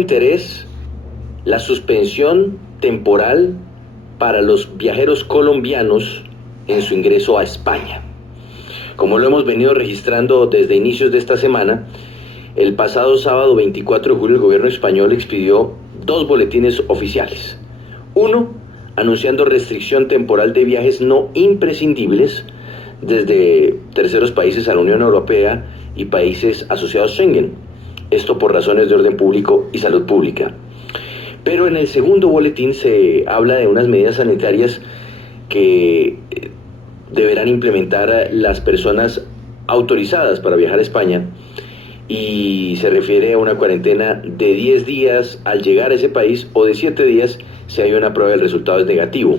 interés la suspensión temporal para los viajeros colombianos en su ingreso a España. Como lo hemos venido registrando desde inicios de esta semana, el pasado sábado 24 de julio el gobierno español expidió dos boletines oficiales. Uno, anunciando restricción temporal de viajes no imprescindibles desde terceros países a la Unión Europea y países asociados a Schengen. Esto por razones de orden público y salud pública. Pero en el segundo boletín se habla de unas medidas sanitarias que deberán implementar las personas autorizadas para viajar a España, y se refiere a una cuarentena de 10 días al llegar a ese país o de 7 días si hay una prueba del resultado es negativo.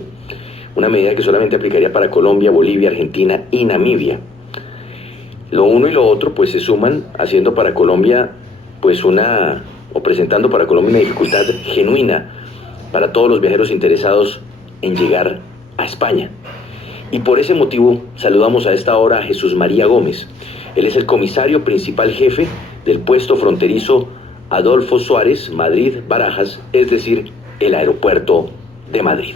Una medida que solamente aplicaría para Colombia, Bolivia, Argentina y Namibia. Lo uno y lo otro pues se suman, haciendo para Colombia pues presentando para Colombia una dificultad genuina para todos los viajeros interesados en llegar a España. Y por ese motivo saludamos a esta hora a Jesús María Gómez. Él es el comisario principal jefe del puesto fronterizo Adolfo Suárez, Madrid-Barajas, es decir, el aeropuerto de Madrid.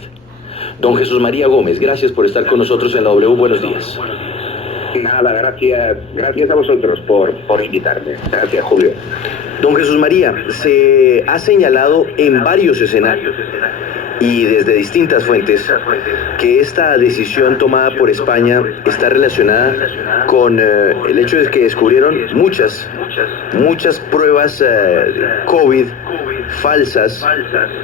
Don Jesús María Gómez, gracias por estar con nosotros en la W. Buenos días. Nada, gracias a vosotros por invitarme. Gracias, Julio. Don Jesús María, se ha señalado en varios escenarios y desde distintas fuentes que esta decisión tomada por España está relacionada con el hecho de que descubrieron muchas pruebas COVID falsas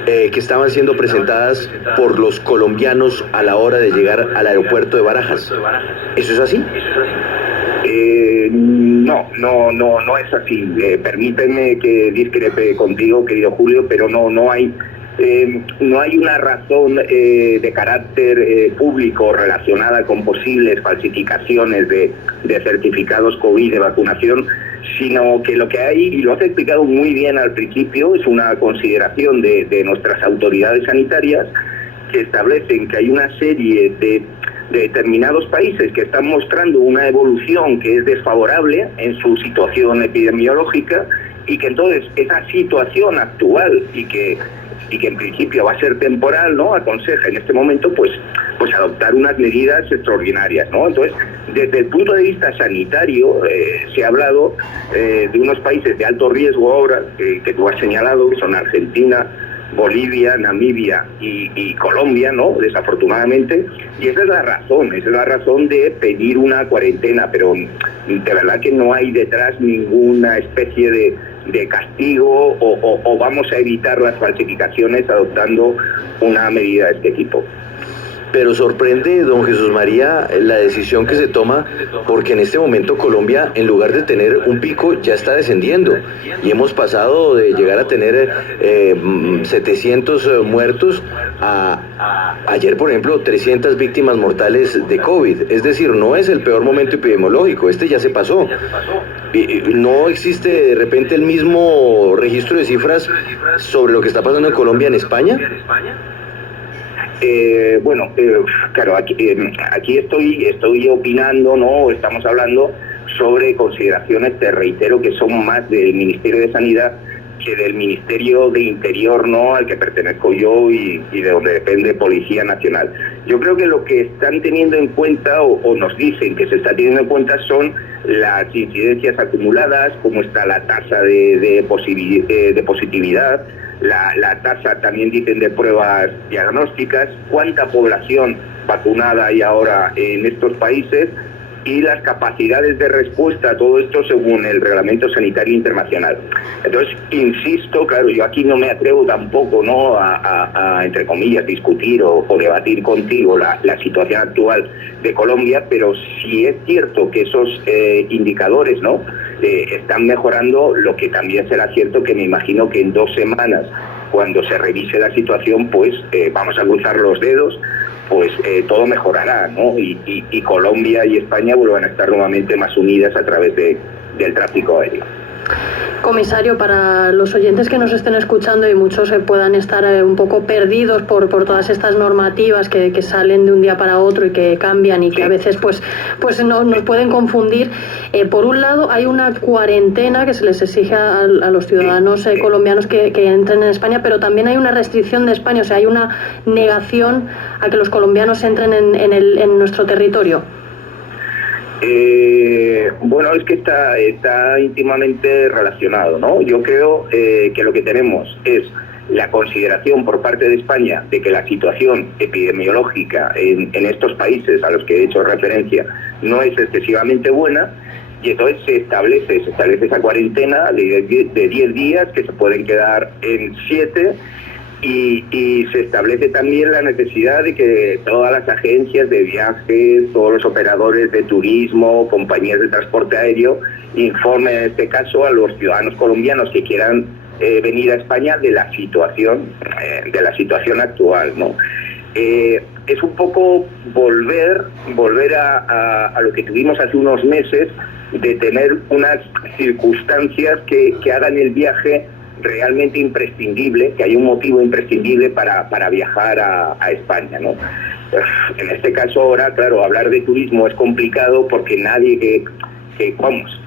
que estaban siendo presentadas por los colombianos a la hora de llegar al aeropuerto de Barajas. ¿Eso es así? No es así. Permíteme que discrepe contigo, querido Julio, pero no hay una razón de carácter público relacionada con posibles falsificaciones de certificados COVID de vacunación, sino que lo que hay, y lo has explicado muy bien al principio, es una consideración de nuestras autoridades sanitarias que establecen que hay una serie de determinados países que están mostrando una evolución que es desfavorable en su situación epidemiológica, y que entonces esa situación actual y que en principio va a ser temporal, ¿no?, aconseja en este momento pues adoptar unas medidas extraordinarias, ¿no? Entonces, desde el punto de vista sanitario, se ha hablado de unos países de alto riesgo ahora, que tú has señalado, que son Argentina, Bolivia, Namibia y Colombia, ¿no?, desafortunadamente, y esa es la razón de pedir una cuarentena, pero de verdad que no hay detrás ninguna especie de castigo o vamos a evitar las falsificaciones adoptando una medida de este tipo. Pero sorprende, don Jesús María, la decisión que se toma, porque en este momento Colombia, en lugar de tener un pico, ya está descendiendo. Y hemos pasado de llegar a tener 700 muertos a ayer, por ejemplo, 300 víctimas mortales de COVID. Es decir, no es el peor momento epidemiológico, este ya se pasó. ¿No existe de repente el mismo registro de cifras sobre lo que está pasando en Colombia, en España? Claro, aquí estoy opinando, ¿no? Estamos hablando sobre consideraciones, te reitero, que son más del Ministerio de Sanidad que del Ministerio de Interior, ¿no?, al que pertenezco yo y de donde depende Policía Nacional. Yo creo que lo que están teniendo en cuenta, o nos dicen que se está teniendo en cuenta, son las incidencias acumuladas, cómo está la tasa de positividad, la tasa, también dicen, de pruebas diagnósticas, cuánta población vacunada hay ahora en estos países y las capacidades de respuesta a todo esto según el Reglamento Sanitario Internacional. Entonces, insisto, claro, yo aquí no me atrevo tampoco, ¿no?, a entre comillas, discutir o debatir contigo la situación actual de Colombia, pero si es cierto que esos indicadores, ¿no?, están mejorando, lo que también será cierto que me imagino que en 2 semanas, cuando se revise la situación, pues vamos a cruzar los dedos, pues todo mejorará, ¿no? Y Colombia y España vuelvan a estar nuevamente más unidas a través del tráfico aéreo. Comisario, para los oyentes que nos estén escuchando y muchos puedan estar un poco perdidos por todas estas normativas que salen de un día para otro y que cambian y que a veces pues nos pueden confundir. Por un lado, hay una cuarentena que se les exige a los ciudadanos colombianos que entren en España, pero también hay una restricción de España, o sea, hay una negación a que los colombianos entren en nuestro territorio. Bueno, es que está íntimamente relacionado, ¿no? Yo creo que lo que tenemos es la consideración por parte de España de que la situación epidemiológica en estos países a los que he hecho referencia no es excesivamente buena, y entonces se establece esa cuarentena de 10 días que se pueden quedar en 7. Y se establece también la necesidad de que todas las agencias de viajes, todos los operadores de turismo, compañías de transporte aéreo, informen en este caso a los ciudadanos colombianos que quieran venir a España de la situación actual, ¿no? Es un poco volver a lo que tuvimos hace unos meses, de tener unas circunstancias que hagan el viaje realmente imprescindible, que hay un motivo imprescindible para viajar a España, ¿no? En este caso ahora, claro, hablar de turismo es complicado porque nadie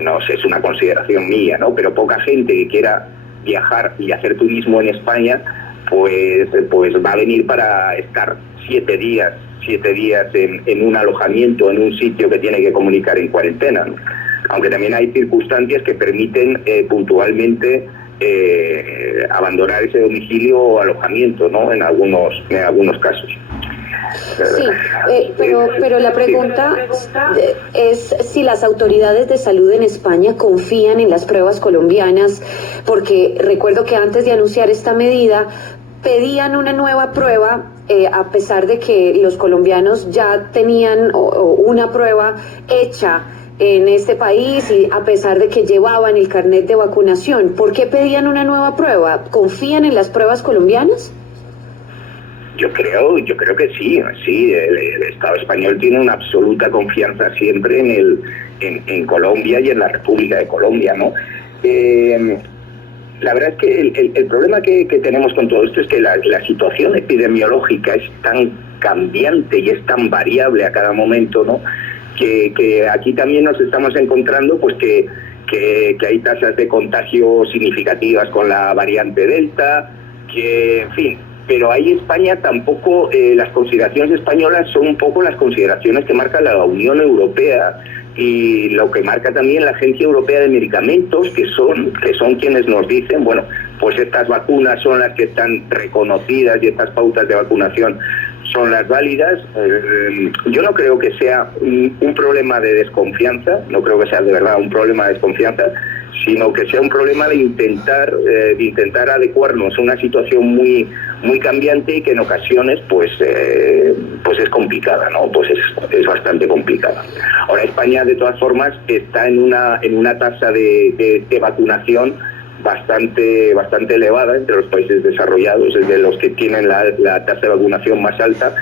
no sé, es una consideración mía, ¿no? Pero poca gente que quiera viajar y hacer turismo en España, pues va a venir para estar 7 días en un alojamiento, en un sitio que tiene que comunicar en cuarentena, ¿no? Aunque también hay circunstancias que permiten puntualmente abandonar ese domicilio o alojamiento, ¿no? En algunos casos. Sí, pero la pregunta es si las autoridades de salud en España confían en las pruebas colombianas, porque recuerdo que antes de anunciar esta medida pedían una nueva prueba, a pesar de que los colombianos ya tenían una prueba hecha en este país y a pesar de que llevaban el carnet de vacunación. ¿Por qué pedían una nueva prueba? ¿Confían en las pruebas colombianas? Yo creo que sí, el Estado español tiene una absoluta confianza siempre en Colombia y en la República de Colombia, ¿no? La verdad es que el problema que tenemos con todo esto es que la situación epidemiológica es tan cambiante y es tan variable a cada momento, ¿no? Que aquí también nos estamos encontrando pues que hay tasas de contagio significativas con la variante Delta, que en fin, pero ahí España tampoco, las consideraciones españolas son un poco las consideraciones que marca la Unión Europea y lo que marca también la Agencia Europea de Medicamentos, que son quienes nos dicen, bueno, pues estas vacunas son las que están reconocidas y estas pautas de vacunación son las válidas. Yo no creo que sea un problema de desconfianza, no creo que sea de verdad un problema de desconfianza, sino que sea un problema de intentar adecuarnos a una situación muy cambiante y que en ocasiones pues es complicada, ¿no? Pues es bastante complicada. Ahora España de todas formas está en una tasa de vacunación bastante elevada entre los países desarrollados, es de los que tienen la tasa de vacunación más alta.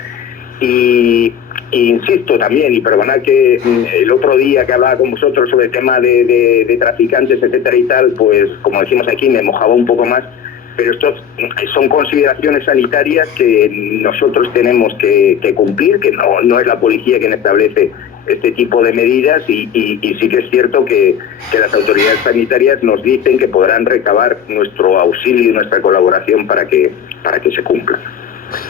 Y insisto también, y perdonad que el otro día que hablaba con vosotros sobre el tema de traficantes, etcétera y tal, pues como decimos aquí, me mojaba un poco más, pero estos son consideraciones sanitarias que nosotros tenemos que cumplir, que no es la policía quien establece este tipo de medidas, y sí que es cierto que las autoridades sanitarias nos dicen que podrán recabar nuestro auxilio y nuestra colaboración para que se cumplan.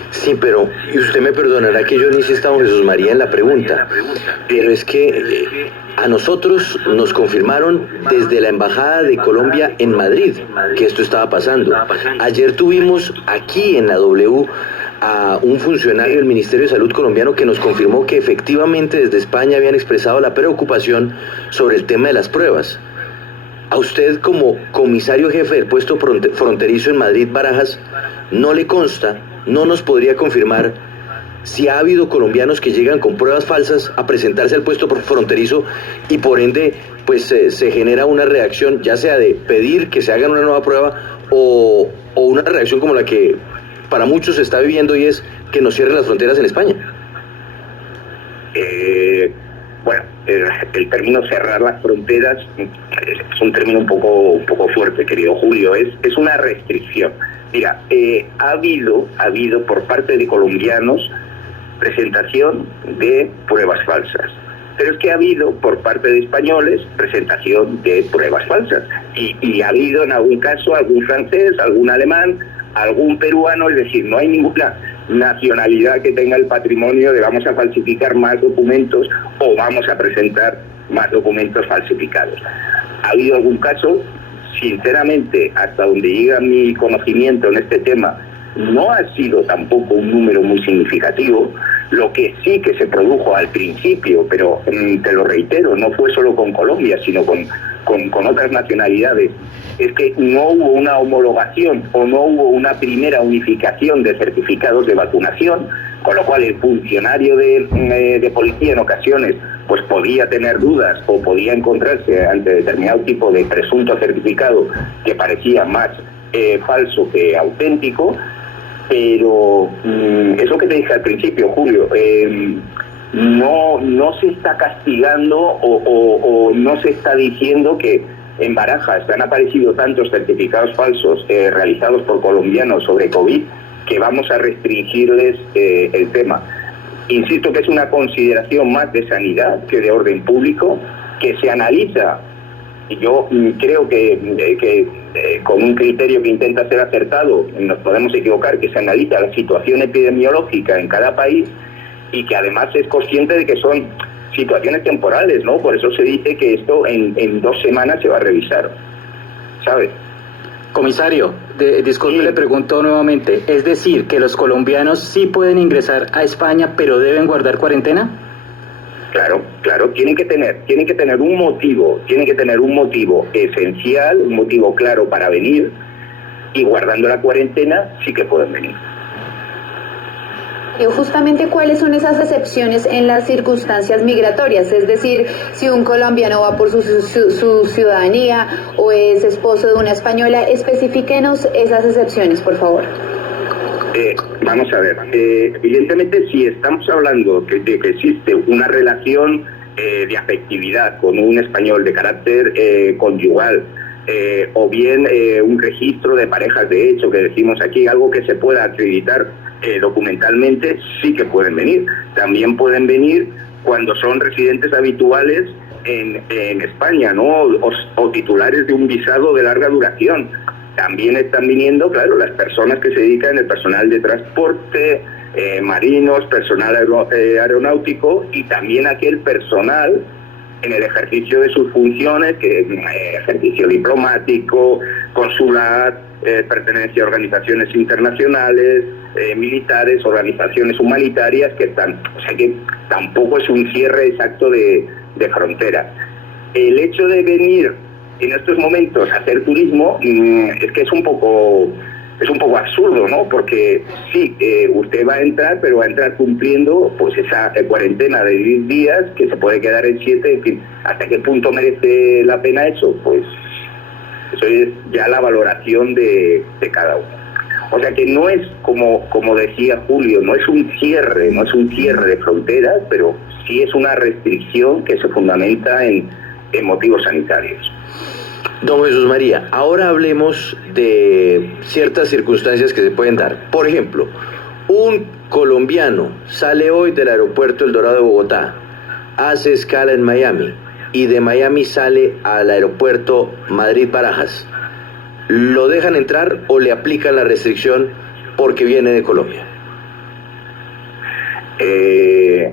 Sí, pero y usted me perdonará que yo no insista, don Jesús María, en la pregunta, pero es que a nosotros nos confirmaron desde la Embajada de Colombia en Madrid que esto estaba pasando. Ayer tuvimos aquí en la W a un funcionario del Ministerio de Salud colombiano que nos confirmó que efectivamente desde España habían expresado la preocupación sobre el tema de las pruebas. A usted, como comisario jefe del puesto fronterizo en Madrid, Barajas, ¿no le consta, no nos podría confirmar si ha habido colombianos que llegan con pruebas falsas a presentarse al puesto fronterizo y por ende pues se genera una reacción, ya sea de pedir que se hagan una nueva prueba o una reacción como la que para muchos se está viviendo, y es que nos cierren las fronteras en España? Bueno, el término cerrar las fronteras es un término un poco fuerte, querido Julio, es una restricción. Mira, ha habido por parte de colombianos presentación de pruebas falsas, pero es que ha habido por parte de españoles presentación de pruebas falsas, y ha habido en algún caso algún francés, algún alemán, algún peruano, es decir, no hay ninguna nacionalidad que tenga el patrimonio de vamos a falsificar más documentos o vamos a presentar más documentos falsificados. ¿Ha habido algún caso? Sinceramente, hasta donde llega mi conocimiento en este tema, no ha sido tampoco un número muy significativo. Lo que sí que se produjo al principio, pero te lo reitero, no fue solo con Colombia, sino con otras nacionalidades, es que no hubo una homologación o no hubo una primera unificación de certificados de vacunación, con lo cual el funcionario de policía en ocasiones pues podía tener dudas o podía encontrarse ante determinado tipo de presunto certificado que parecía más falso que auténtico. Pero es lo que te dije al principio, Julio, no se está castigando o no se está diciendo que en Barajas han aparecido tantos certificados falsos realizados por colombianos sobre COVID que vamos a restringirles el tema. Insisto que es una consideración más de sanidad que de orden público, que se analiza. Y yo creo que con un criterio que intenta ser acertado, nos podemos equivocar, que se analiza la situación epidemiológica en cada país y que además es consciente de que son situaciones temporales, ¿no? Por eso se dice que esto en 2 semanas se va a revisar, ¿sabes? Comisario, disculpe, Sí. Le pregunto nuevamente, ¿es decir que los colombianos sí pueden ingresar a España pero deben guardar cuarentena? Claro, tienen que tener un motivo esencial, un motivo claro para venir, y guardando la cuarentena sí que pueden venir. Justamente, ¿cuáles son esas excepciones en las circunstancias migratorias? Es decir, si un colombiano va por su ciudadanía o es esposo de una española, especifíquenos esas excepciones, por favor. Vamos a ver, evidentemente si estamos hablando de que existe una relación de afectividad con un español de carácter conyugal, o bien un registro de parejas de hecho que decimos aquí, algo que se pueda acreditar documentalmente, sí que pueden venir. También pueden venir cuando son residentes habituales en España, ¿no? O titulares de un visado de larga duración. También están viniendo, claro, las personas que se dedican, el personal de transporte, marinos, personal aeronáutico, y también aquel personal en el ejercicio de sus funciones, que es ejercicio diplomático, consular, pertenencia a organizaciones internacionales, militares, organizaciones humanitarias que están. O sea que tampoco es un cierre exacto de fronteras. El hecho de venir en estos momentos a hacer turismo es que es un poco absurdo, ¿no? Porque sí, usted va a entrar, pero va a entrar cumpliendo pues esa cuarentena de 10 días, que se puede quedar en 7, en fin. ¿Hasta qué punto merece la pena eso? Pues eso es ya la valoración de cada uno. O sea que no es, como decía Julio, no es un cierre de fronteras, pero sí es una restricción que se fundamenta en motivos sanitarios. Don Jesús María, ahora hablemos de ciertas circunstancias que se pueden dar. Por ejemplo, un colombiano sale hoy del aeropuerto El Dorado de Bogotá, hace escala en Miami y de Miami sale al aeropuerto Madrid-Barajas. ¿Lo dejan entrar o le aplican la restricción porque viene de Colombia?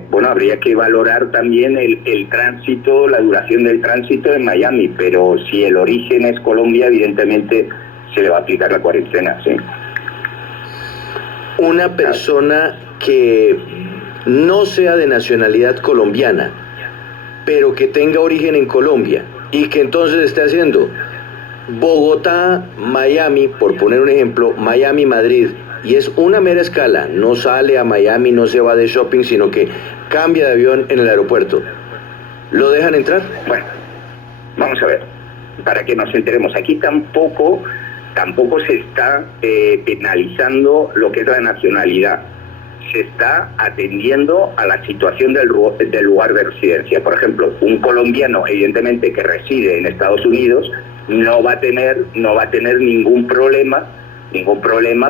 Bueno, habría que valorar también el tránsito, la duración del tránsito en Miami, pero si el origen es Colombia, evidentemente se le va a aplicar la cuarentena, sí. Una persona que no sea de nacionalidad colombiana, pero que tenga origen en Colombia y que entonces esté haciendo Bogotá, Miami, por poner un ejemplo, Miami, Madrid, y es una mera escala, no sale a Miami, no se va de shopping, sino que cambia de avión en el aeropuerto. ¿Lo dejan entrar? Bueno, vamos a ver, para que nos enteremos, aquí tampoco se está penalizando lo que es la nacionalidad, se está atendiendo a la situación del lugar de residencia. Por ejemplo, un colombiano, evidentemente, que reside en Estados Unidos, no va a tener ningún problema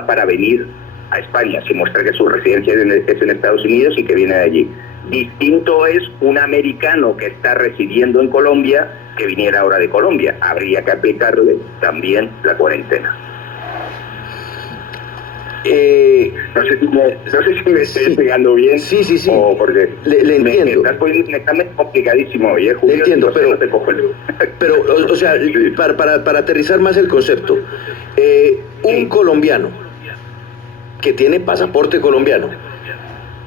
para venir a España, si muestra que su residencia es en Estados Unidos y que viene de allí. Distinto es un americano que está residiendo en Colombia que viniera ahora de Colombia. Habría que aplicarle también la cuarentena. No sé si me estoy explicando bien. Sí. O porque le entiendo. Me está complicadísimo hoy, Julio. Le entiendo, pero, no te cojo pero, o sea, para aterrizar más el concepto, un colombiano que tiene pasaporte colombiano,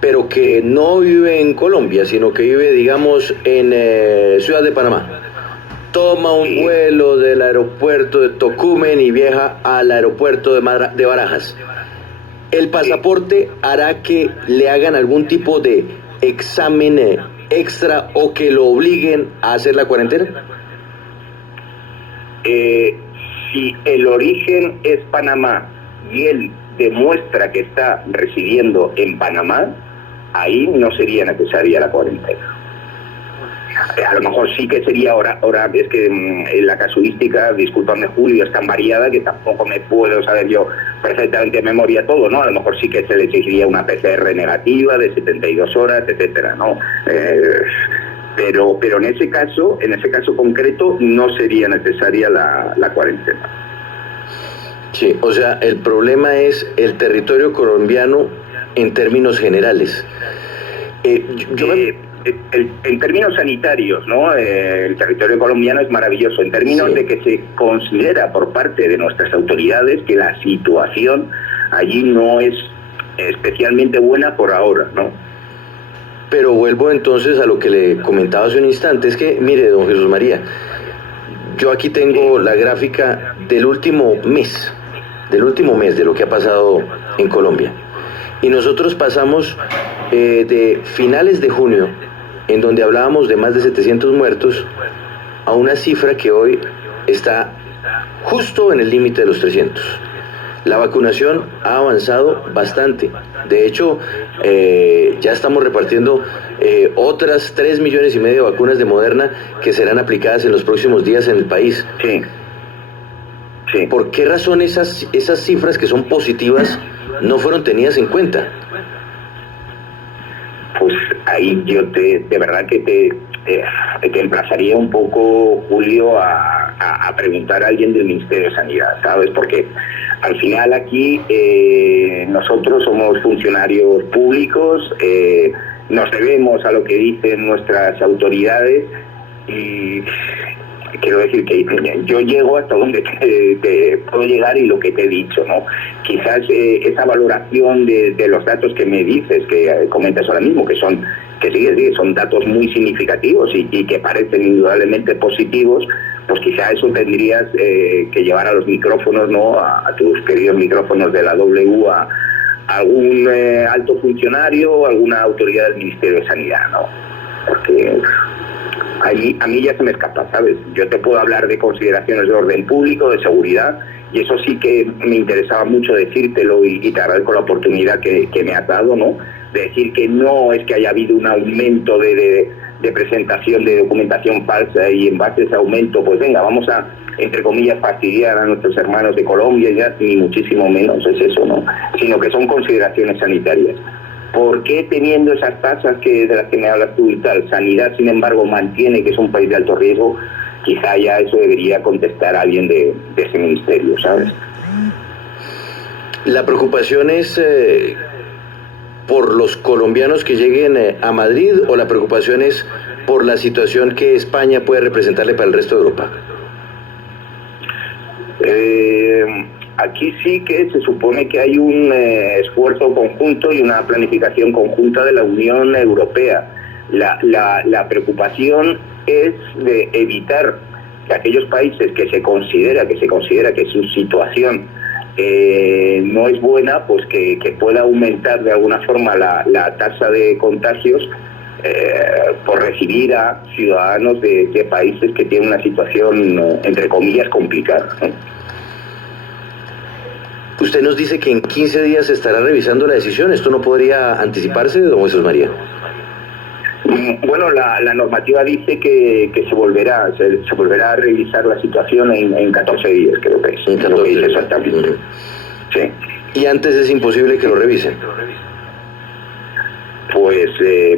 pero que no vive en Colombia, sino que vive, digamos, en Ciudad de Panamá, toma un vuelo del aeropuerto de Tocumen y viaja al aeropuerto de Barajas. ¿El pasaporte hará que le hagan algún tipo de examen extra o que lo obliguen a hacer la cuarentena? Si el origen es Panamá y él demuestra que está residiendo en Panamá, ahí no sería necesaria la cuarentena. A lo mejor sí que sería ahora es que en la casuística, discúlpame Julio, es tan variada que tampoco me puedo saber yo perfectamente de memoria todo, ¿no? A lo mejor sí que se le exigiría una PCR negativa de 72 horas, etcétera, ¿no? Pero en ese caso concreto no sería necesaria la cuarentena. Sí, o sea, el problema es el territorio colombiano en términos generales. En términos sanitarios, ¿no? El territorio colombiano es maravilloso. En términos de que se considera por parte de nuestras autoridades que la situación allí no es especialmente buena por ahora, ¿no? Pero vuelvo entonces a lo que le comentaba hace un instante. Es que, mire, don Jesús María, yo aquí tengo la gráfica del último mes de lo que ha pasado en Colombia. Y nosotros pasamos de finales de junio, en donde hablábamos de más de 700 muertos, a una cifra que hoy está justo en el límite de los 300. La vacunación ha avanzado bastante. De hecho, ya estamos repartiendo otras 3,5 millones de vacunas de Moderna que serán aplicadas en los próximos días en el país. Sí. ¿Por qué razón esas cifras que son positivas no fueron tenidas en cuenta? Pues ahí yo de verdad que te emplazaría un poco, Julio, a preguntar a alguien del Ministerio de Sanidad, ¿sabes? Porque al final aquí nosotros somos funcionarios públicos, nos debemos a lo que dicen nuestras autoridades y quiero decir que yo llego hasta donde te puedo llegar y lo que te he dicho, ¿no? Quizás esa valoración de los datos que me dices, que comentas ahora mismo, que son datos muy significativos y que parecen indudablemente positivos, pues quizá eso tendrías que llevar a los micrófonos, ¿no? A tus queridos micrófonos de la W, a algún alto funcionario o alguna autoridad del Ministerio de Sanidad, ¿no? Porque a mí ya se me escapa, ¿sabes? Yo te puedo hablar de consideraciones de orden público, de seguridad, y eso sí que me interesaba mucho decírtelo y te agradezco la oportunidad que me has dado, ¿no? De decir que no es que haya habido un aumento de presentación de documentación falsa y en base a ese aumento, pues venga, vamos a, entre comillas, fastidiar a nuestros hermanos de Colombia, ya ni muchísimo menos es eso, ¿no? Sino que son consideraciones sanitarias. ¿Por qué teniendo esas tasas de las que me hablas tú y tal, Sanidad, sin embargo, mantiene que es un país de alto riesgo? Quizá ya eso debería contestar a alguien de ese ministerio, ¿sabes? La preocupación es por los colombianos que lleguen a Madrid, o la preocupación es por la situación que España puede representarle para el resto de Europa. Aquí sí que se supone que hay un esfuerzo conjunto y una planificación conjunta de la Unión Europea. La preocupación es de evitar que aquellos países que se considera que su situación no es buena, pues que pueda aumentar de alguna forma la tasa de contagios por recibir a ciudadanos de países que tienen una situación, entre comillas, complicada, ¿no? Usted nos dice que en 15 días se estará revisando la decisión. ¿Esto no podría anticiparse, don Jesús María? Bueno, la normativa dice que se volverá a revisar la situación en 14 días, creo que es. En 14 lo que dice días. exactamente. Sí. ¿Y antes es imposible que lo revisen? Pues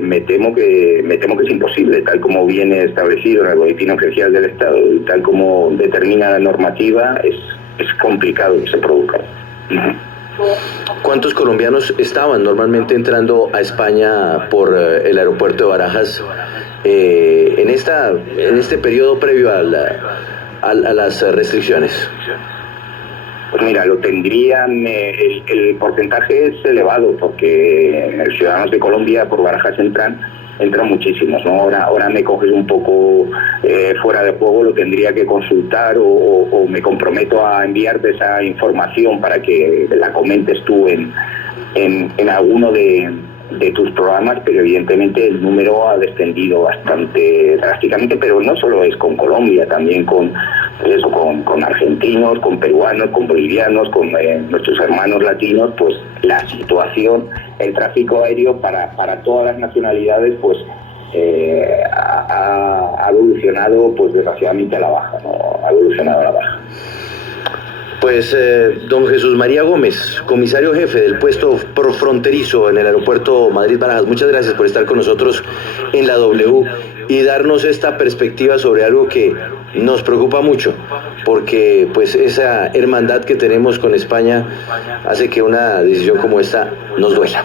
me temo que es imposible, tal como viene establecido en el Boletín Oficial del Estado y tal como determina la normativa, es complicado que se produzca. ¿Cuántos colombianos estaban normalmente entrando a España por el aeropuerto de Barajas en este periodo previo a las restricciones? Pues mira, lo tendrían, el porcentaje es elevado porque los ciudadanos de Colombia por Barajas entran muchísimos, ¿no? Ahora me coges un poco fuera de juego, lo tendría que consultar o me comprometo a enviarte esa información para que la comentes tú en alguno de tus programas, pero evidentemente el número ha descendido bastante drásticamente, pero no solo es con Colombia, también con argentinos, con peruanos, con bolivianos, con nuestros hermanos latinos. Pues la situación, el tráfico aéreo para todas las nacionalidades, pues ha evolucionado, pues desgraciadamente a la baja, ¿no? Ha evolucionado a la baja. Pues don Jesús María Gómez, comisario jefe del puesto fronterizo en el aeropuerto Madrid-Barajas, muchas gracias por estar con nosotros en la W y darnos esta perspectiva sobre algo que nos preocupa mucho, porque pues esa hermandad que tenemos con España hace que una decisión como esta nos duela.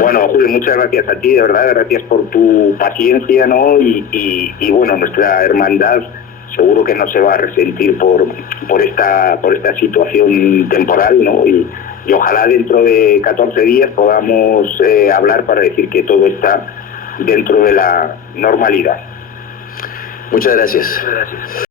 Bueno, Julio, muchas gracias a ti, de verdad, gracias por tu paciencia, ¿no? Y bueno, nuestra hermandad seguro que no se va a resentir por esta situación temporal, ¿no? Y ojalá dentro de 14 días podamos hablar para decir que todo está dentro de la normalidad. Muchas gracias.